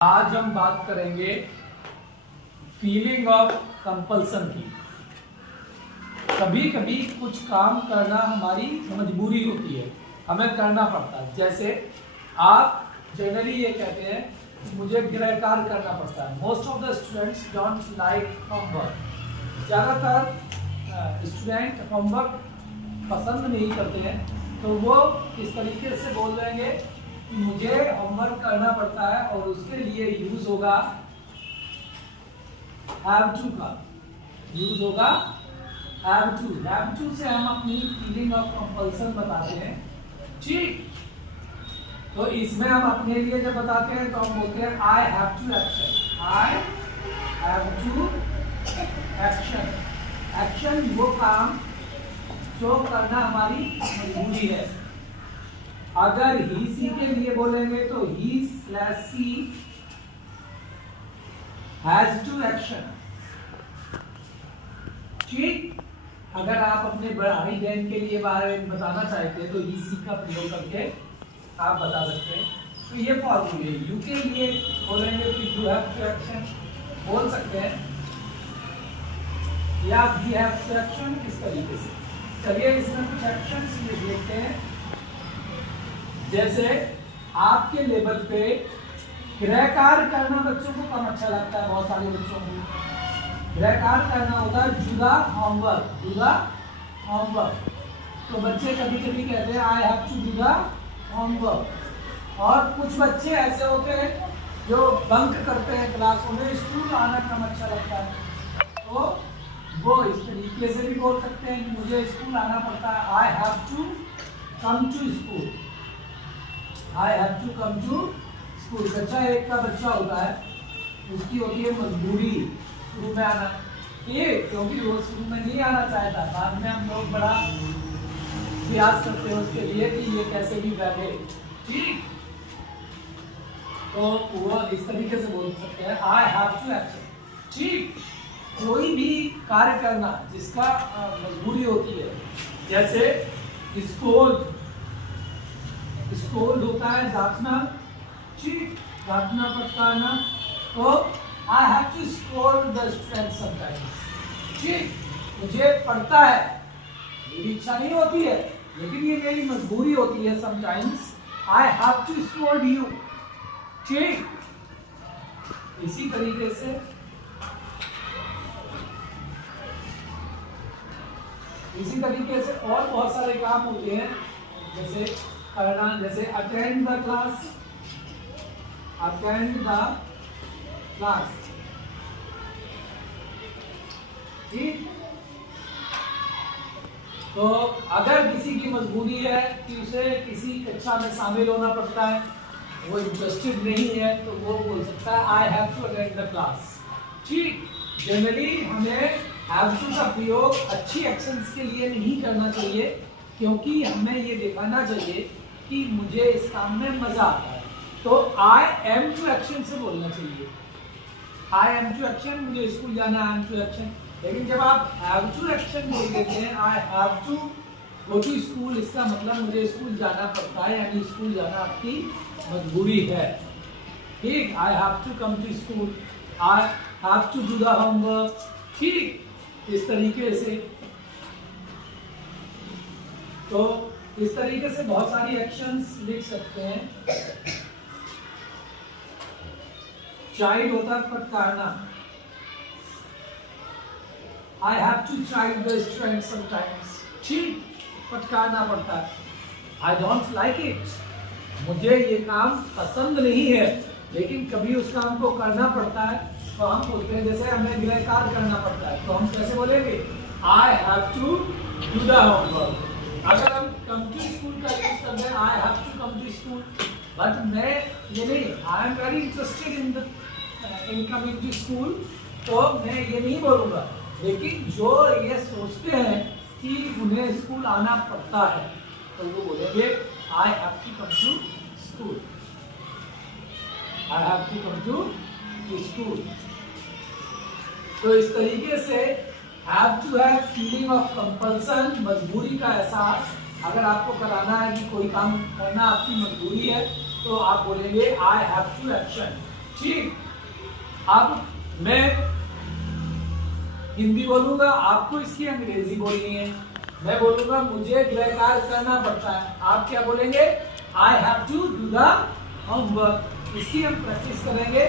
आज हम बात करेंगे फीलिंग ऑफ कंपल्सन की। कभी कभी कुछ काम करना हमारी मजबूरी होती है, हमें करना पड़ता है। जैसे आप जनरली ये कहते हैं कि मुझे गृह कार्य करना पड़ता है। Most of the students don't like homework. ज़्यादातर स्टूडेंट होमवर्क पसंद नहीं करते हैं, तो वो इस तरीके से बोल देंगे मुझे होमवर्क करना पड़ता है और उसके लिए यूज होगा हैव टू का। यूज होगा हैव टू। हैव टू से हम अपनी फीलिंग ऑफ कंपल्सन बताते हैं। ठीक, तो इसमें हम अपने लिए जब बताते हैं तो हम बोलते हैं I have to action. I have to action. Action वो काम जो करना हमारी मजबूरी है। अगर ही सी के लिए बोलेंगे तो he slash she has to action. ठीक, अगर आप अपने भाई बहन के लिए बारे में बताना चाहते हैं तो ही सी का प्रयोग करके आप बता सकते हैं। तो ये फॉर्मूले यू के लिए बोलेंगे तो यू हैव टू एक्शन बोल सकते हैं, या वी हैव टू एक्शन। इस तरीके से चलिए इसमें कुछ एक्शंस ये देखते हैं। जैसे आपके लेवल पे गृह कार्य करना बच्चों को कम अच्छा लगता है। बहुत सारे बच्चों को गृह कार्य करना होता है जुदा होमवर्क। जुदा होमवर्क तो बच्चे कभी कभी कहते हैं आई हैव टू जुदा होमवर्क। और कुछ बच्चे ऐसे होते हैं जो बंक करते हैं क्लास, उन्हें स्कूल आना कम अच्छा लगता है, तो वो इस तरीके से भी बोल सकते हैं कि मुझे स्कूल आना पड़ता है। I have to come to school. I have to come to school. बच्चा एक का बच्चा होता है, उसकी होती है मजबूरी शुरू में आना, ये क्योंकि वो शुरू में नहीं आना चाहता, बाद में हम लोग बड़ा प्रयास करते हैं उसके लिए कि ये कैसे भी बैठे। ठीक, तो वो इस तरीके से बोल सकते हैं आई हैव टू एक्शन। ठीक, कोई भी कार्य करना जिसका मजबूरी होती है, जैसे स्कूल स्कूल होता है डांटना। ठीक, डांटना पड़ता है ना, तो I have to scold the student sometimes. ठीक, मुझे पढ़ता है, मेरी इच्छा नहीं होती है लेकिन ये मेरी मजबूरी होती है sometimes. I have to scold you. ठीक, इसी तरीके से और बहुत सारे काम होते हैं जैसे करना, जैसे attend the class. Attend the class. ठीक, तो अगर किसी की मजबूरी है कि उसे किसी कक्षा में शामिल होना पड़ता है, वो इंटरेस्टेड नहीं है, तो वो बोल सकता है I have to attend the class. ठीक, जनरली हमें हैव टू का प्रयोग अच्छी एक्शंस के लिए नहीं करना चाहिए, क्योंकि हमें ये दिखाना चाहिए कि मुझे इस काम में मजा आता है। तो आई एम टू एक्शन से बोलना चाहिए। आई एम टू एक्शन, मुझे स्कूल जाना, आई एम टू एक्शन। लेकिन जब आप हैव टू एक्शन बोल देते हैं I have to go to school, इसका मतलब मुझे स्कूल जाना पड़ता है, यानी स्कूल जाना आपकी मजबूरी है। ठीक, I have to come to school. I have to do the homework. ठीक, इस तरीके से, तो इस तरीके से बहुत सारी एक्शंस लिख सकते हैं। चाइल्ड होता है फटकारना। I have to chide the student sometimes. ठीक, फटकारना पड़ता है। आई डोंट लाइक इट, मुझे ये काम पसंद नहीं है लेकिन कभी उस काम को करना पड़ता है, तो हम बोलते हैं जैसे हमें गृह कार्य करना पड़ता है तो हम कैसे बोलेंगे I have to do the homework. अगर हम कम टू स्कूल का यूज करते हैं I have to come to school, but मैं ये नहीं, I am very interested in coming to school, तो मैं ये नहीं बोलूँगा। लेकिन जो ये सोचते हैं कि उन्हें स्कूल आना पड़ता है तो वो बोलेंगे I have to come to school. I have to come to school. तो इस तरीके से have to have feeling of compulsion, मजबूरी का एहसास। अगर आपको कराना है कि कोई काम करना आपकी मजबूरी है तो आप बोलेंगे आई हैव टू एक्शन। ठीक, अब मैं हिंदी बोलूंगा, आपको इसकी अंग्रेजी बोलनी है। मैं बोलूंगा मुझे गृह कार्य करना पड़ता है, आप क्या बोलेंगे? I have to do the homework. इसकी हम प्रैक्टिस करेंगे।